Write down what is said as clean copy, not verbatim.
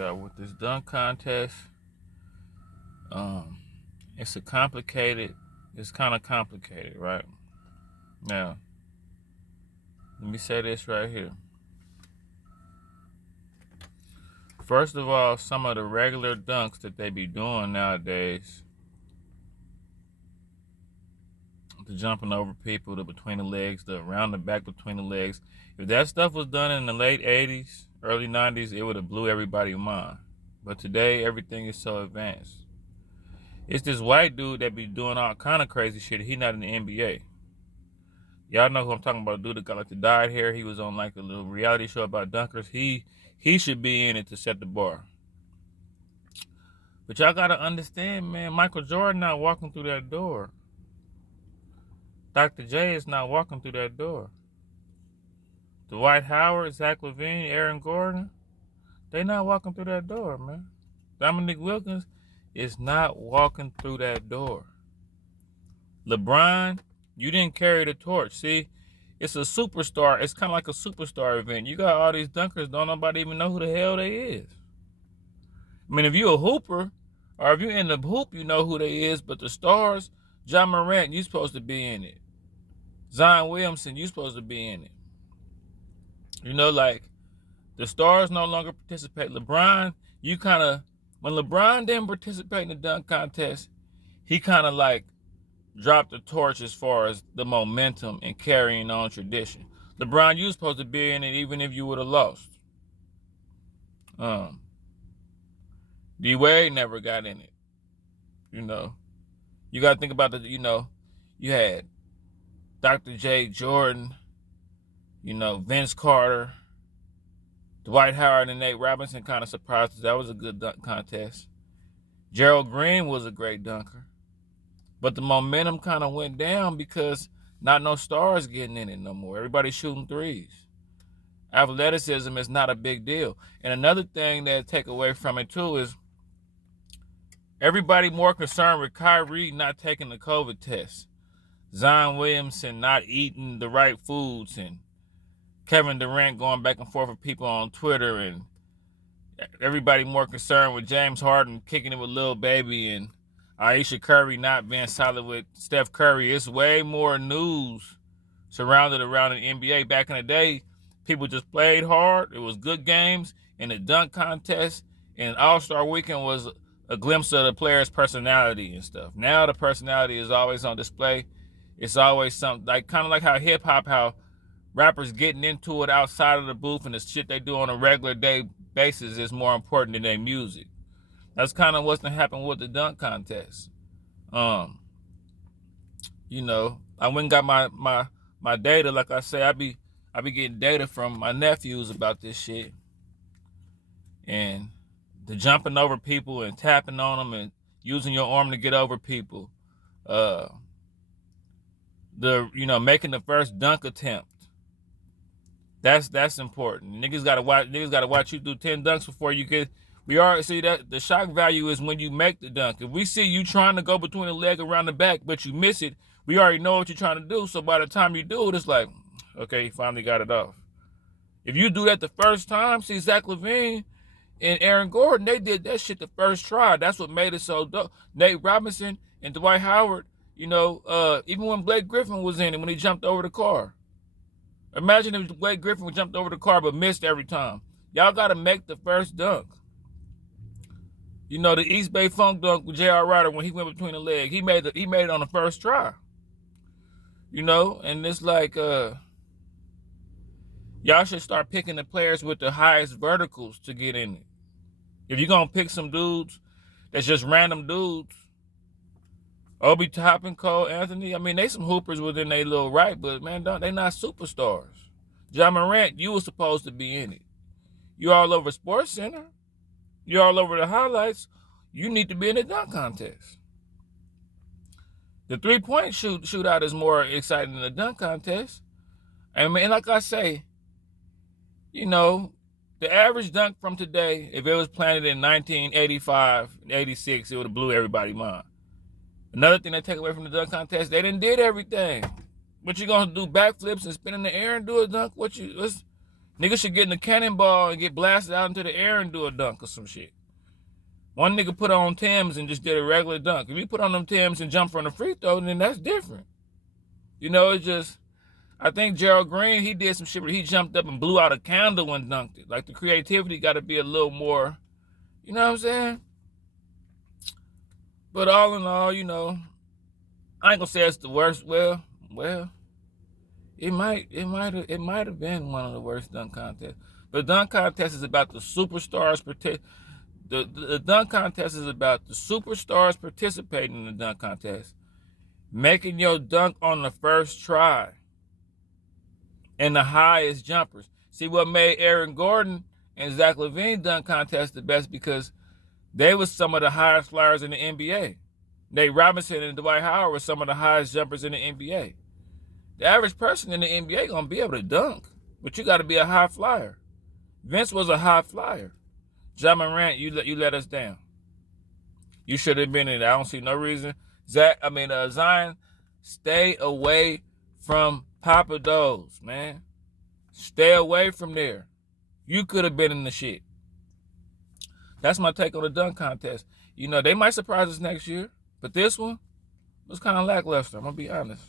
y'all with this dunk contest. It's it's kind of complicated, right? Now, let me say this right here. First of all, some of the regular dunks that they be doing nowadays, the jumping over people, the between the legs, the around the back between the legs, if that stuff was done in the late 80s, early 90s, it would have blew everybody's mind. But today, everything is so advanced. It's this white dude that be doing all kind of crazy shit. He not in the NBA. Y'all know who I'm talking about. Dude that got like the dyed hair. He was on like a little reality show about dunkers. He should be in it to set the bar. But y'all gotta understand, man, Michael Jordan not walking through that door. Dr. J is not walking through that door. Dwight Howard, Zach LaVine, Aaron Gordon, they not walking through that door, man. Dominique Wilkins is not walking through that door. LeBron, you didn't carry the torch. See, it's a superstar. It's kind of like a superstar event. You got all these dunkers, don't nobody even know who the hell they is. I mean, if you a hooper, or if you in the hoop, you know who they is. But the stars, Ja Morant, you supposed to be in it. Zion Williamson, you supposed to be in it. You know, like, the stars no longer participate. LeBron, when LeBron didn't participate in the dunk contest, he kind of like dropped the torch as far as the momentum and carrying on tradition. LeBron, you supposed to be in it even if you would have lost. D Wade never got in it. You know, you got to think about you had Dr. J. Jordan, Vince Carter, Dwight Howard, and Nate Robinson kind of surprised us. That was a good dunk contest. Gerald Green was a great dunker. But the momentum kind of went down because not no stars getting in it no more. Everybody's shooting threes. Athleticism is not a big deal. And another thing that take away from it too is everybody more concerned with Kyrie not taking the COVID test, Zion Williamson not eating the right foods, and Kevin Durant going back and forth with people on Twitter, and everybody more concerned with James Harden kicking it with Lil Baby and Ayesha Curry not being solid with Steph Curry. It's way more news surrounded around the NBA. Back in the day, people just played hard. It was good games, and the dunk contest and All-Star Weekend was a glimpse of the player's personality and stuff. Now the personality is always on display. It's always something like kind of like how hip-hop, how rappers getting into it outside of the booth and the shit they do on a regular day basis is more important than their music. That's kind of what's gonna happen with the dunk contest. I went and got my data. Like I say, I be getting data from my nephews about this shit, and the jumping over people and tapping on them and using your arm to get over people. Making the first dunk attempt. That's important. Niggas gotta watch you do 10 dunks before you get. We already see that the shock value is when you make the dunk. If we see you trying to go between the leg around the back, but you miss it, we already know what you're trying to do. So by the time you do it, it's like, okay, you finally got it off. If you do that the first time, see Zach LaVine and Aaron Gordon, they did that shit the first try. That's what made it so dope. Nate Robinson and Dwight Howard, even when Blake Griffin was in it, when he jumped over the car. Imagine if Blake Griffin jumped over the car but missed every time. Y'all got to make the first dunk. The East Bay Funk dunk with J.R. Ryder when he went between the leg. He made it on the first try. And it's like y'all should start picking the players with the highest verticals to get in it. If you're going to pick some dudes that's just random dudes, Obi Toppin, Cole Anthony, I mean, they some hoopers within their little right, but, man, they not superstars. Ja Morant, you were supposed to be in it. You all over Sports Center. You all over the highlights. You need to be in the dunk contest. The three-point shootout is more exciting than the dunk contest. And like I say, the average dunk from today, if it was planted in 1985, 86, it would have blew everybody's mind. Another thing they take away from the dunk contest, they done did everything. What you gonna do? Backflips and spin in the air and do a dunk? Niggas should get in the cannonball and get blasted out into the air and do a dunk or some shit. One nigga put on Timbs and just did a regular dunk. If you put on them Timbs and jump from the free throw, then that's different. You know, it's just, I think Gerald Green, he did some shit where he jumped up and blew out a candle and dunked it. Like, the creativity got to be a little more, you know what I'm saying? But all in all, you know, I ain't gonna say it's the worst. Well, it might have been one of the worst dunk contests. But dunk contest is about the superstars the dunk contest is about the superstars participating in the dunk contest, making your dunk on the first try, and the highest jumpers. See, what made Aaron Gordon and Zach LaVine dunk contest the best, because they were some of the highest flyers in the NBA. Nate Robinson and Dwight Howard were some of the highest jumpers in the NBA. The average person in the NBA gonna be able to dunk, but you got to be a high flyer. Vince was a high flyer. Ja Morant, you let us down. You should have been in it. I don't see no reason. Zion, stay away from Papa Do's, man. Stay away from there. You could have been in the shit. That's my take on the dunk contest. You know, they might surprise us next year, but this one was kind of lackluster. I'm gonna be honest.